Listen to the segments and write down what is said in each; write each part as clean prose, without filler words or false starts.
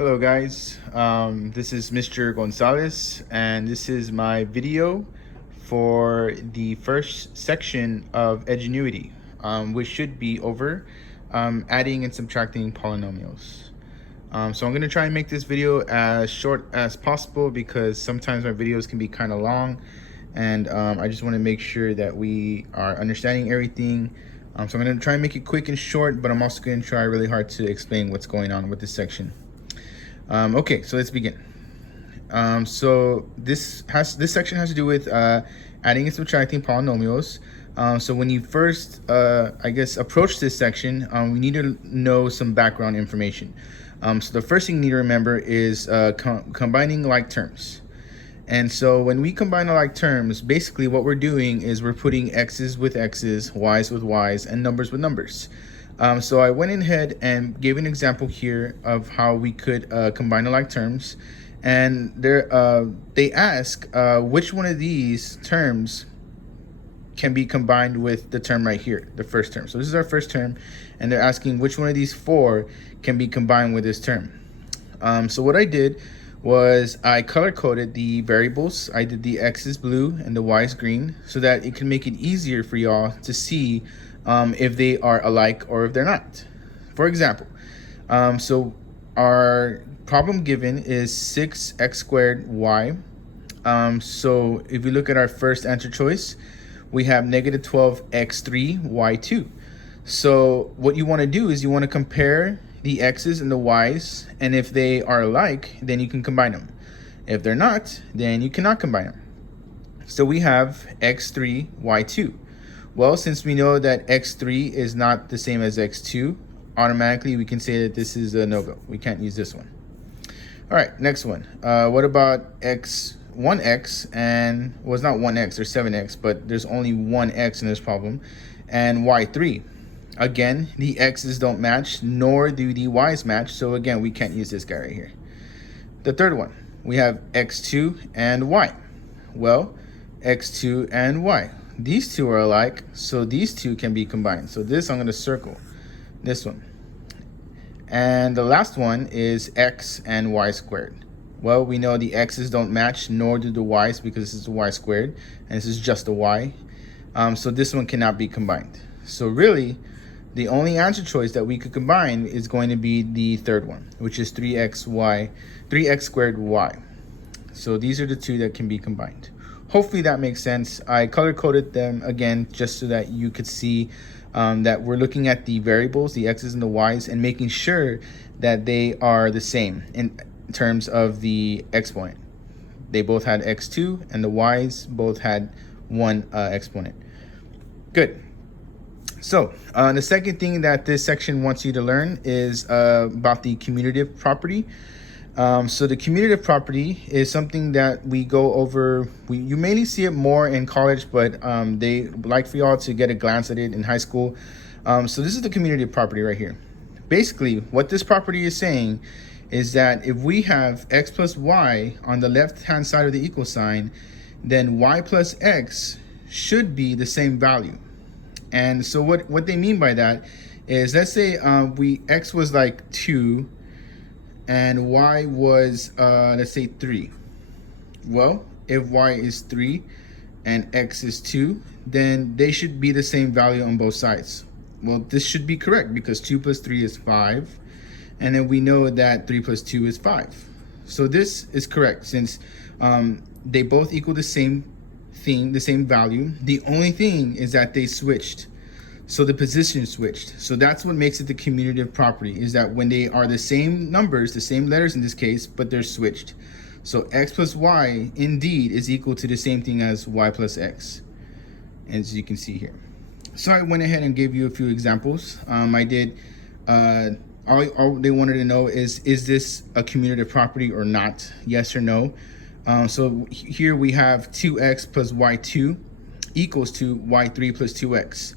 Hello guys, this is Mr. Gonzalez and this is my video for the first section of Edgenuity, which should be over adding and subtracting polynomials. So I'm going to try and make this video as short as possible because sometimes my videos can be kind of long, and I just want to make sure that we are understanding everything. So I'm going to try and make it quick and short, but I'm also going to try really hard to explain what's going on with this section. Okay, so let's begin. So this section has to do with adding and subtracting polynomials. So when you first, approach this section, we need to know some background information. So the first thing you need to remember is combining like terms. And so when we combine like terms, basically what we're doing is we're putting x's with x's, y's with y's, and numbers with numbers. So I went ahead and gave an example here of how we could combine the like terms, and they ask which one of these terms can be combined with the term right here, the first term. So this is our first term, and they're asking which one of these four can be combined with this term. So what I did was I color coded the variables. I did the x's blue and the y's green so that it can make it easier for y'all to see if they are alike or if they're not. For example, so our problem given is 6x squared y. So if we look at our first answer choice, we have negative 12x3 y2. So what you want to do is you want to compare the x's and the y's, and if they are alike, then you can combine them. If they're not, then you cannot combine them. So we have x3 y2. Well, since we know that x3 is not the same as x2, automatically we can say that this is a no-go. We can't use this one. All right, next one. What about x1x and, well, it's not 1x or 7x, but there's only one x in this problem, and y3. Again, the x's don't match, nor do the y's match, so again, we can't use this guy right here. The third one, we have x2 and y. Well, x2 and y. These two are alike, so these two can be combined. So this I'm going to circle, this one. And the last one is x and y squared. Well, we know the x's don't match, nor do the y's, because this is the y squared, and this is just a y. So this one cannot be combined. So really, the only answer choice that we could combine is going to be the third one, which is 3x squared y. So these are the two that can be combined. Hopefully that makes sense. I color coded them again just so that you could see that we're looking at the variables, the x's and the y's, and making sure that they are the same in terms of the exponent. They both had x2 and the y's both had one exponent. Good. So the second thing that this section wants you to learn is about the commutative property. So the commutative property is something that we go over. You mainly see it more in college, but they like for y'all to get a glance at it in high school. So this is the commutative property right here. Basically, what this property is saying is that if we have x plus y on the left-hand side of the equal sign, then y plus x should be the same value. And so what they mean by that is, let's say x was like 2 and y was let's say 3. Well, if y is 3 and x is 2, then they should be the same value on both sides. Well, this should be correct because 2 plus 3 is 5, and then we know that 3 plus 2 is 5. So this is correct since they both equal the same thing, the same value. The only thing is that they switched. So the position switched. So that's what makes it the commutative property, is that when they are the same numbers, the same letters in this case, but they're switched. So x plus y indeed is equal to the same thing as y plus x, as you can see here. So I went ahead and gave you a few examples. I did, all they wanted to know is this a commutative property or not? Yes or no. So here we have 2x plus y2 equals to y3 plus 2x.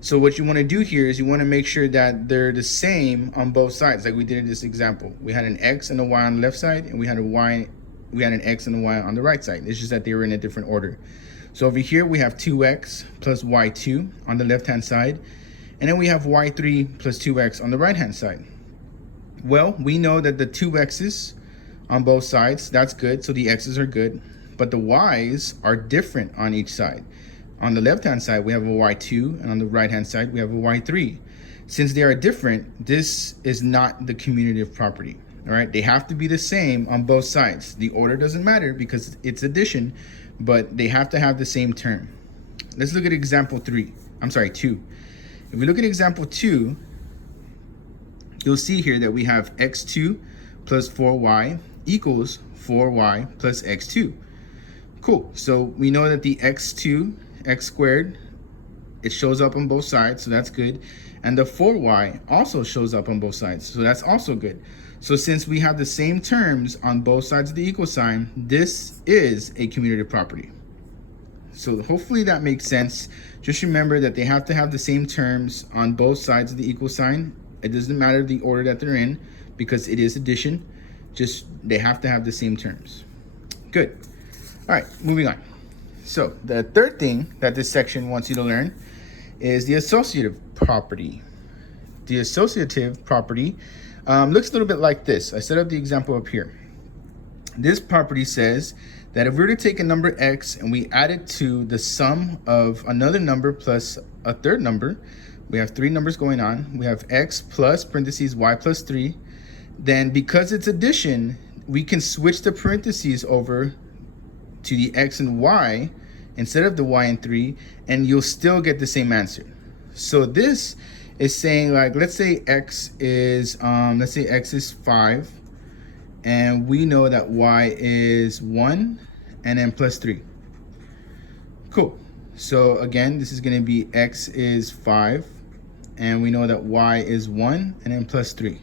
So what you want to do here is you want to make sure that they're the same on both sides, like we did in this example. We had an x and a y on the left side, and we had an x and a y on the right side. It's just that they were in a different order. So over here we have 2x plus y2 on the left-hand side, and then we have y3 plus 2x on the right-hand side. Well, we know that the two x's on both sides, that's good. So the x's are good, but the y's are different on each side. On the left-hand side, we have a y2, and on the right-hand side, we have a y3. Since they are different, this is not the commutative property. All right, they have to be the same on both sides. The order doesn't matter because it's addition, but they have to have the same term. Let's look at example 2. If we look at example 2, you'll see here that we have x2 plus 4y equals 4y plus x2. Cool, so we know that the x2, x squared, it shows up on both sides, so that's good. And the 4y also shows up on both sides, so that's also good. So since we have the same terms on both sides of the equal sign, this is a commutative property. So hopefully that makes sense. Just remember that they have to have the same terms on both sides of the equal sign. It doesn't matter the order that they're in because it is addition. Just they have to have the same terms. Good. All right, moving on. So the third thing that this section wants you to learn is the associative property. The associative property looks a little bit like this. I set up the example up here. This property says that if we were to take a number x and we add it to the sum of another number plus a third number, we have three numbers going on. We have x plus parentheses y plus 3. Then because it's addition, we can switch the parentheses over to the x and y instead of the y and 3, and you'll still get the same answer. So this is saying, like, let's say x is 5, and we know that y is 1 and then plus 3. Cool. So again, this is going to be x is 5, and we know that y is 1 and then plus 3.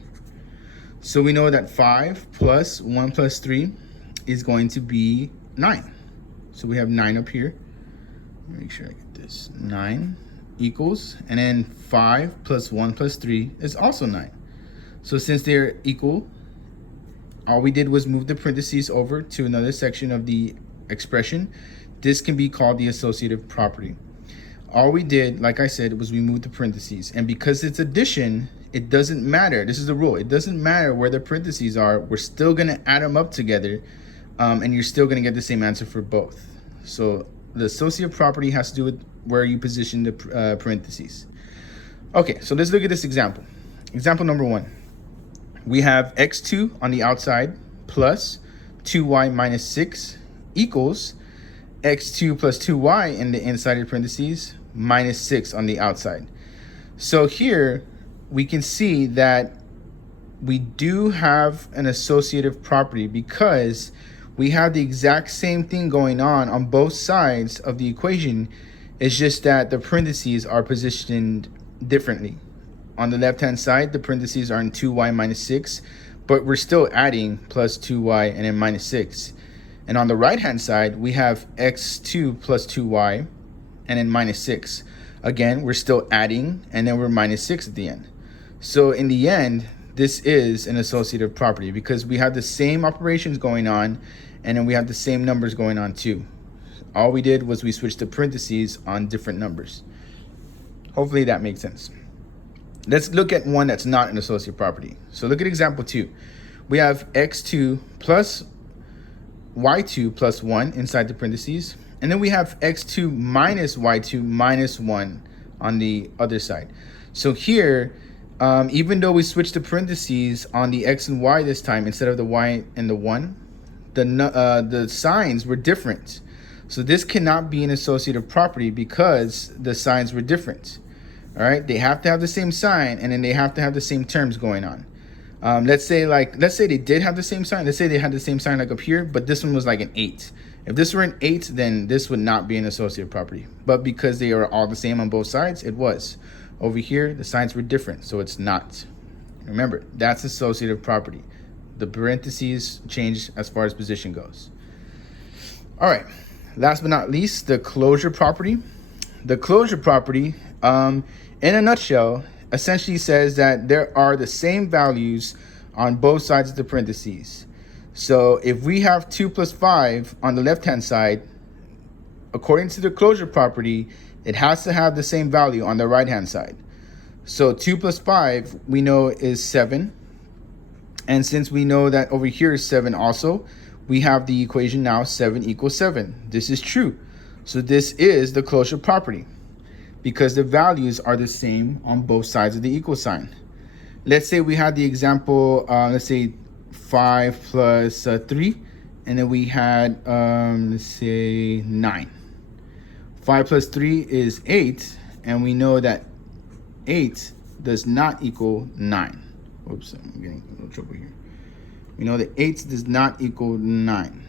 So we know that 5 plus 1 plus 3 is going to be 9. So we have 9 up here. Make sure I get this. 9 equals, and then 5 plus 1 plus 3 is also 9. So since they're equal, all we did was move the parentheses over to another section of the expression. This can be called the associative property. All we did, like I said, was we moved the parentheses. And because it's addition, it doesn't matter. This is the rule. It doesn't matter where the parentheses are. We're still going to add them up together, and you're still going to get the same answer for both. So the associative property has to do with where you position the parentheses. Okay, so let's look at this example. Example number 1. We have x2 on the outside plus 2y minus 6 equals x2 plus 2y in the inside of the parentheses minus 6 on the outside. So here we can see that we do have an associative property because we have the exact same thing going on both sides of the equation. It's just that the parentheses are positioned differently. On the left-hand side, the parentheses are in 2y minus 6, but we're still adding plus 2y and then minus 6. And on the right-hand side, we have x2 plus 2y and then minus 6. Again, we're still adding, and then we're minus 6 at the end. So in the end, this is an associative property because we have the same operations going on, and then we have the same numbers going on too. All we did was we switched the parentheses on different numbers. Hopefully that makes sense. Let's look at one that's not an associative property. So look at example 2. We have x2 plus y2 plus 1 inside the parentheses. And then we have x2 minus y2 minus 1 on the other side. So here, even though we switched the parentheses on the x and y this time instead of the y and the 1, the signs were different. So this cannot be an associative property because the signs were different. All right, they have to have the same sign, and then they have to have the same terms going on. Let's say they did have the same sign. Let's say they had the same sign like up here, but this one was like an 8. If this were an 8, then this would not be an associative property. But because they are all the same on both sides, it was. Over here, the signs were different, so it's not. Remember, that's associative property. The parentheses change as far as position goes. All right, last but not least, the closure property. The closure property, in a nutshell, essentially says that there are the same values on both sides of the parentheses. So if we have 2 plus 5 on the left-hand side, according to the closure property, it has to have the same value on the right-hand side. So 2 plus 5, we know, is 7. And since we know that over here is 7 also, we have the equation now 7 equals 7. This is true. So this is the closure property because the values are the same on both sides of the equal sign. Let's say we had the example, let's say 5 plus 3, and then we had, let's say 9. 5 plus 3 is 8, and we know that 8 does not equal 9. Oops, I'm getting a little trouble here. We know that 8 does not equal 9.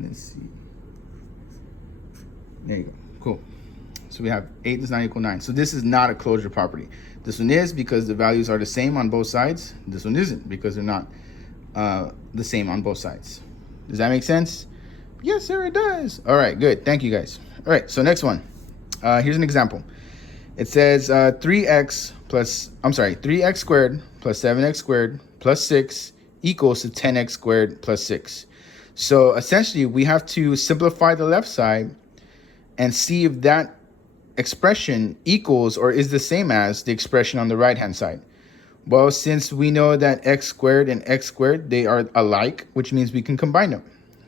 Let's see. There you go. Cool. So we have 8 does not equal 9. So this is not a closure property. This one is because the values are the same on both sides. This one isn't because they're not the same on both sides. Does that make sense? Yes, sir, it does. All right, good. Thank you, guys. All right, so next one. Here's an example. It says 3x squared plus 7x squared plus 6 equals to 10x squared plus 6. So essentially, we have to simplify the left side and see if that expression equals or is the same as the expression on the right-hand side. Well, since we know that x squared and x squared, they are alike, which means we can combine them.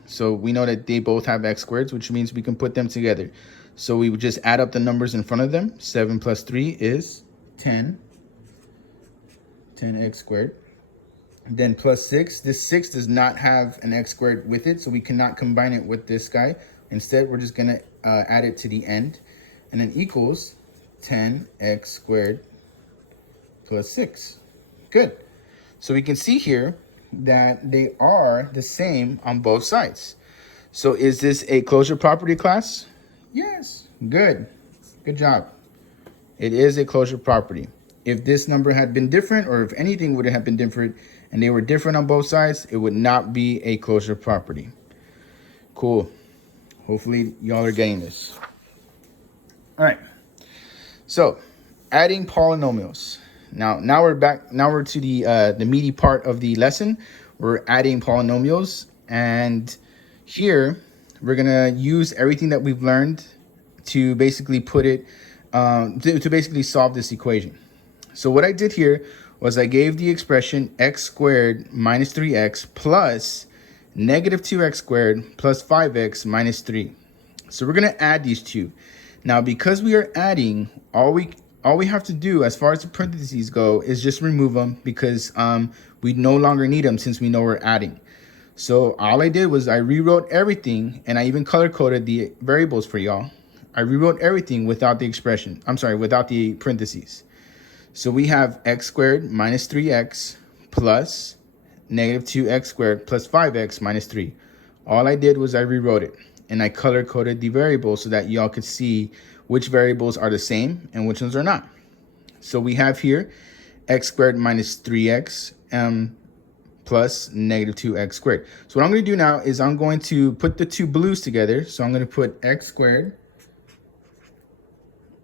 So we know that they both have x squareds, which means we can put them together. So we would just add up the numbers in front of them. 7 plus 3 is 10. 10x squared. Then plus 6. This 6 does not have an x squared with it, so we cannot combine it with this guy. Instead, we're just going to add it to the end. And then equals 10x squared plus 6. Good. So we can see here that they are the same on both sides. So is this a closure property, class? Yes. Good. Good job. It is a closure property. If this number had been different, or if anything would have been different, and they were different on both sides, it would not be a closure property. Cool. Hopefully y'all are getting this. All right. So adding polynomials. Now we're back. Now we're to the meaty part of the lesson. We're adding polynomials, and here we're gonna use everything that we've learned to basically put it to basically solve this equation. So what I did here was I gave the expression x squared minus 3x plus negative 2x squared plus 5x minus 3. So we're gonna add these two. Now, because we are adding, all we have to do as far as the parentheses go is just remove them because we no longer need them since we know we're adding. So all I did was I rewrote everything, and I even color coded the variables for y'all. I rewrote everything without the expression. I'm sorry, without the parentheses. So we have x squared minus 3x plus negative 2x squared plus 5x minus 3. All I did was I rewrote it, and I color coded the variables so that y'all could see which variables are the same and which ones are not. So we have here x squared minus 3x plus negative 2x squared. So what I'm going to do now is I'm going to put the two blues together. So I'm going to put x squared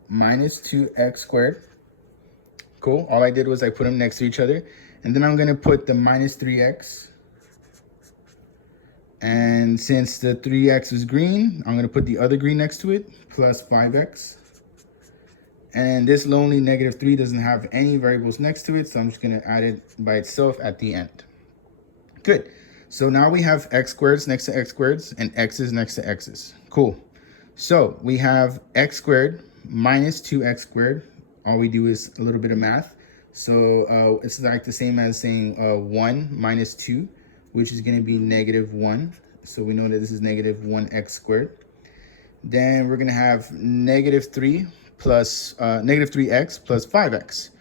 minus 2x squared. Cool. All I did was I put them next to each other. And then I'm going to put the minus 3x. And since the 3x is green, I'm going to put the other green next to it, plus 5x. And this lonely negative 3 doesn't have any variables next to it, so I'm just going to add it by itself at the end. Good. So now we have x squareds next to x squareds and x's next to x's. Cool. So we have x squared minus 2x squared. All we do is a little bit of math. So it's like the same as saying 1 minus 2, which is going to be negative 1. So we know that this is negative 1x squared. Then we're going to have negative 3 plus negative 3x plus 5x.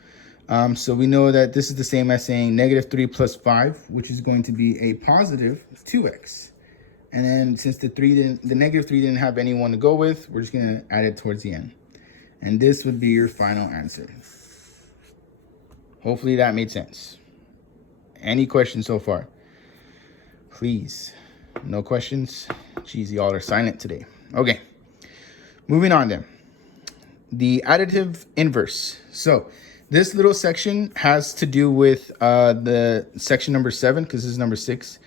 So we know that this is the same as saying negative 3 plus 5, which is going to be a positive 2x. And then since the negative 3 didn't have anyone to go with, we're just going to add it towards the end. And this would be your final answer. Hopefully that made sense. Any questions so far? Please. No questions? Geez, y'all are silent today. Okay. Moving on then. The additive inverse. So this little section has to do with the section number 7, because this is number 6.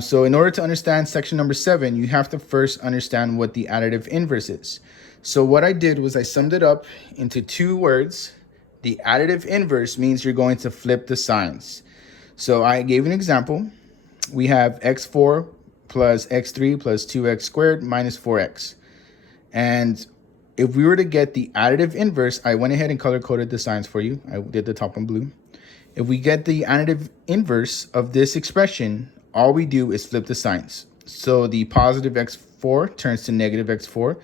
So in order to understand section number 7, you have to first understand what the additive inverse is. So what I did was I summed it up into 2 words. The additive inverse means you're going to flip the signs. So I gave an example. We have x4 plus x3 plus 2x squared minus 4x. And if we were to get the additive inverse, I went ahead and color-coded the signs for you. I did the top in blue. If we get the additive inverse of this expression, all we do is flip the signs. So the positive x4 turns to negative x4.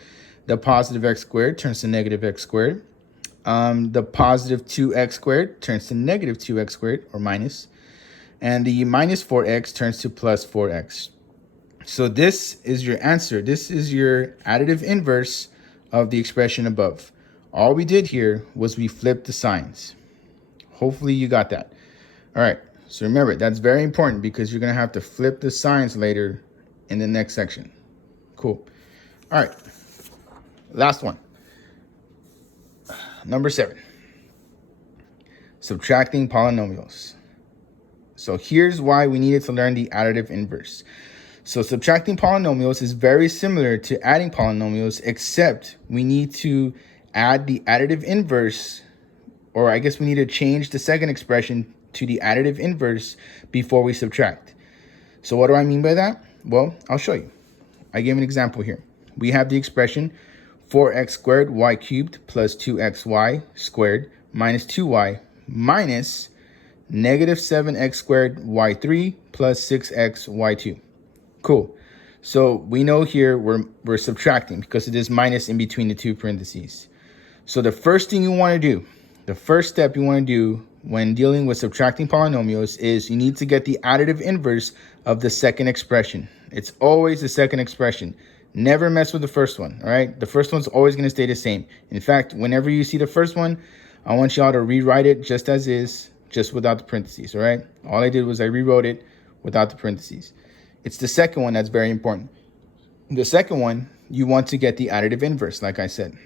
The positive x squared turns to negative x squared. The positive 2x squared turns to negative 2x squared, or minus. And the minus 4x turns to plus 4x. So this is your answer. This is your additive inverse of the expression above. All we did here was we flipped the signs. Hopefully you got that. All right, so remember, that's very important because you're gonna have to flip the signs later in the next section. Cool. All right, last one. Number 7, subtracting polynomials. So here's why we needed to learn the additive inverse. So subtracting polynomials is very similar to adding polynomials, except we need to add the additive inverse, or I guess we need to change the second expression to the additive inverse before we subtract. So what do I mean by that? Well, I'll show you. I gave an example here. We have the expression 4x squared y cubed plus 2xy squared minus 2y minus negative 7x squared y3 plus 6x y2. Cool. So we know here we're subtracting because it is minus in between the two parentheses. So the first thing you want to do, the first step you want to do when dealing with subtracting polynomials is you need to get the additive inverse of the second expression. It's always the second expression. Never mess with the first one, all right? The first one's always going to stay the same. In fact, whenever you see the first one, I want y'all to rewrite it just as is, just without the parentheses, all right? All I did was I rewrote it without the parentheses. It's the second one that's very important. The second one, you want to get the additive inverse, like I said.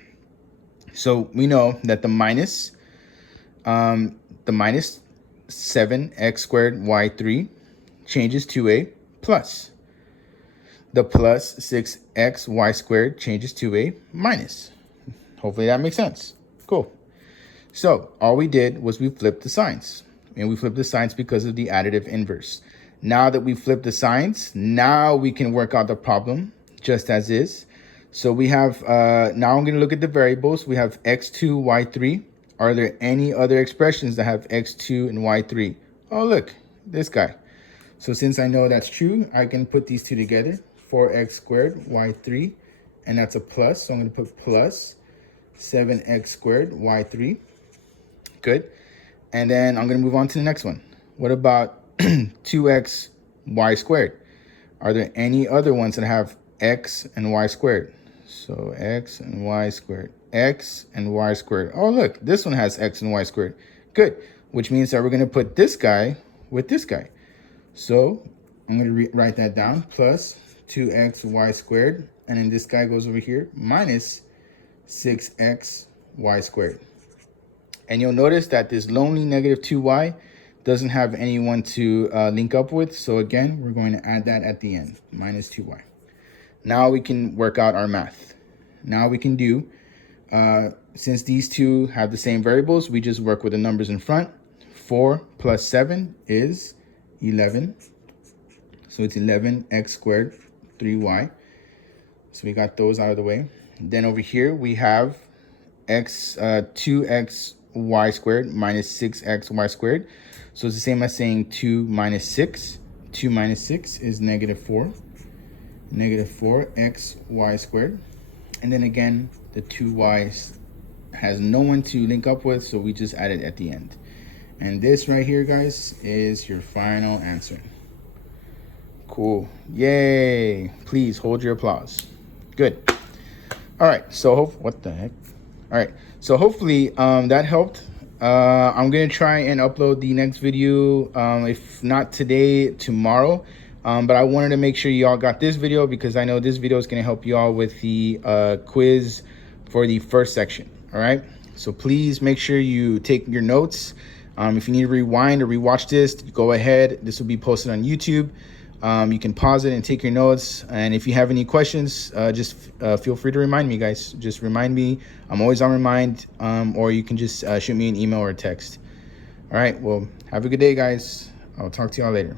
So we know that the minus 7x squared y3 changes to a plus. The plus 6x y squared changes to a minus. Hopefully that makes sense. Cool. So all we did was we flipped the signs. And we flipped the signs because of the additive inverse. Now that we flipped the signs, now we can work out the problem just as is. So we have, now I'm going to look at the variables. We have x2, y3. Are there any other expressions that have x2 and y3? Oh, look, this guy. So since I know that's true, I can put these two together. 4x squared y3, and that's a plus. So I'm going to put plus 7x squared y3. Good. And then I'm going to move on to the next one. What about 2x y squared? Are there any other ones that have x and y squared? So x and y squared, x and y squared. Oh, look, this one has x and y squared. Good, which means that we're going to put this guy with this guy. So I'm going to write that down, plus 2x y squared, and then this guy goes over here, minus 6x y squared. And you'll notice that this lonely negative 2y doesn't have anyone to link up with. So again, we're going to add that at the end, minus 2y. Now we can work out our math. Now we can do, since these two have the same variables, we just work with the numbers in front. 4 plus 7 is 11. So it's 11x squared, 3y. So we got those out of the way. Then over here, we have 2x y squared minus 6x y squared. So it's the same as saying 2 minus 6. 2 minus 6 is negative 4. Negative 4x y squared. And then again, the 2y's has no one to link up with, so we just add it at the end. And this right here, guys, is your final answer. Cool. Yay. Please hold your applause. Good. All right. So what the heck? All right. So hopefully that helped. I'm going to try and upload the next video, if not today, tomorrow. But I wanted to make sure y'all got this video because I know this video is going to help y'all with the quiz for the first section. All right. So please make sure you take your notes. If you need to rewind or rewatch this, go ahead. This will be posted on YouTube. You can pause it and take your notes. And if you have any questions, just feel free to remind me, guys. Just remind me. I'm always on remind. Or you can just shoot me an email or a text. All right. Well, have a good day, guys. I'll talk to y'all later.